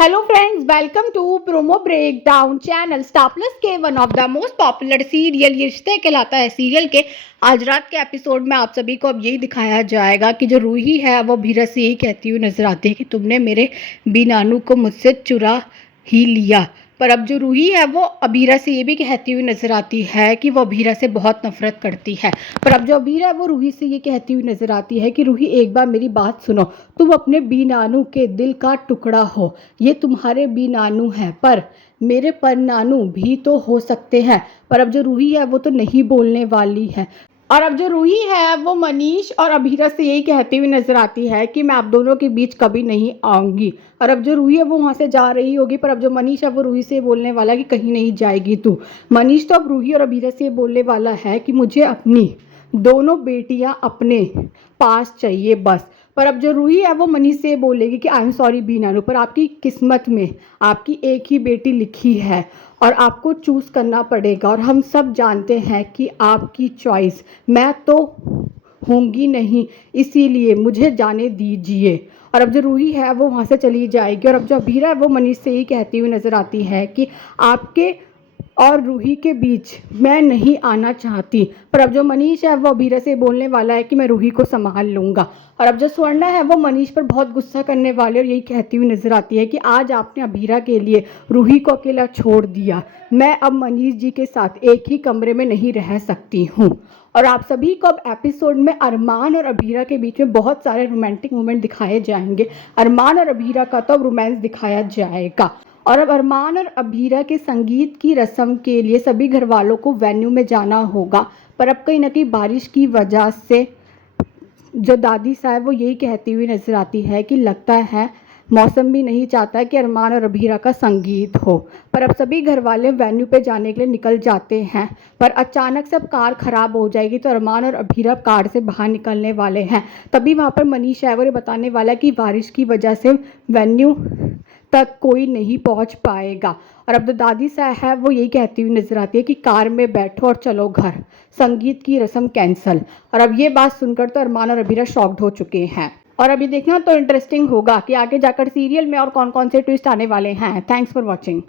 Hello friends, welcome to Promo Breakdown channel Star Plus के one of the most popular serial ये रिश्ते कहलाता है सीरियल के आज रात के एपिसोड में आप सभी को अब यही दिखाया जाएगा कि जो रूही है वो भीरा से यही कहती हुई नजर आती है कि तुमने मेरे बीनानू को मुझसे चुरा ही लिया। पर अब जो रूही है वो अबीरा से ये भी कहती हुई नजर आती है कि वो अबीरा से बहुत नफरत करती है। पर अब जो अबीरा है वो रूही से ये कहती हुई नजर आती है कि रूही एक बार मेरी बात सुनो, तुम अपने बीनानू के दिल का टुकड़ा हो, ये तुम्हारे बीनानू हैं पर मेरे परनानू भी तो हो सकते हैं। पर अब जो रूही है वो तो नहीं बोलने वाली है और अब जो रूही है वो मनीष और अबीरा से यही कहती हुई नजर आती है कि मैं आप दोनों के बीच कभी नहीं आऊंगी। और अब जो रूही है वो वहाँ से जा रही होगी पर अब जो मनीष है वो रूही से बोलने वाला कि कहीं नहीं जाएगी तू। मनीष तो अब रूही और अबीरा से बोलने वाला है कि मुझे अपनी दोनों बेटियां अपने पास चाहिए बस। पर अब जो रूही है वो मनीष से बोलेगी कि आई एम सॉरी बीनानू, पर आपकी किस्मत में आपकी एक ही बेटी लिखी है और आपको चूज़ करना पड़ेगा और हम सब जानते हैं कि आपकी चॉइस मैं तो होंगी नहीं, इसीलिए मुझे जाने दीजिए। और अब जो रूही है वो वहाँ से चली जाएगी और अब जो अबीरा है वो मनीष से ही कहती हुई नज़र आती है कि आपके और रूही के बीच मैं नहीं आना चाहती। पर अब जो मनीष है वो अबीरा से बोलने वाला है कि मैं रूही को संभाल लूँगा। और अब जो स्वर्णा है वो मनीष पर बहुत गुस्सा करने वाली और यही कहती हुई नजर आती है कि आज आपने अबीरा के लिए रूही को अकेला छोड़ दिया, मैं अब मनीष जी के साथ एक ही कमरे में नहीं रह सकती हूँ। और आप सभी को अब एपिसोड में अरमान और अबीरा के बीच में बहुत सारे रोमांटिक मोमेंट दिखाए जाएंगे। अरमान और अबीरा का तो अब रोमांस दिखाया जाएगा और अब अरमान और अबीरा के संगीत की रस्म के लिए सभी घर वालों को वेन्यू में जाना होगा। पर अब कहीं ना कहीं बारिश की वजह से जो दादी साहब वो यही कहती हुई नजर आती है कि लगता है मौसम भी नहीं चाहता कि अरमान और अबीरा का संगीत हो। पर अब सभी घर वाले वेन्यू पे जाने के लिए निकल जाते हैं पर अचानक से अब कार ख़राब हो जाएगी तो अरमान और अबीरा कार से बाहर निकलने वाले हैं। तभी वहाँ पर मनीष है वो ये बताने वाला है कि बारिश की वजह से वेन्यू तक कोई नहीं पहुंच पाएगा। और अब तो दादी साहब है वो यही कहती हुई नजर आती है कि कार में बैठो और चलो घर, संगीत की रस्म कैंसल। और अब ये बात सुनकर तो अरमान और अबीरा शॉक्ड हो चुके हैं और अभी देखना तो इंटरेस्टिंग होगा कि आगे जाकर सीरियल में और कौन कौन से ट्विस्ट आने वाले हैं। Thanks for watching.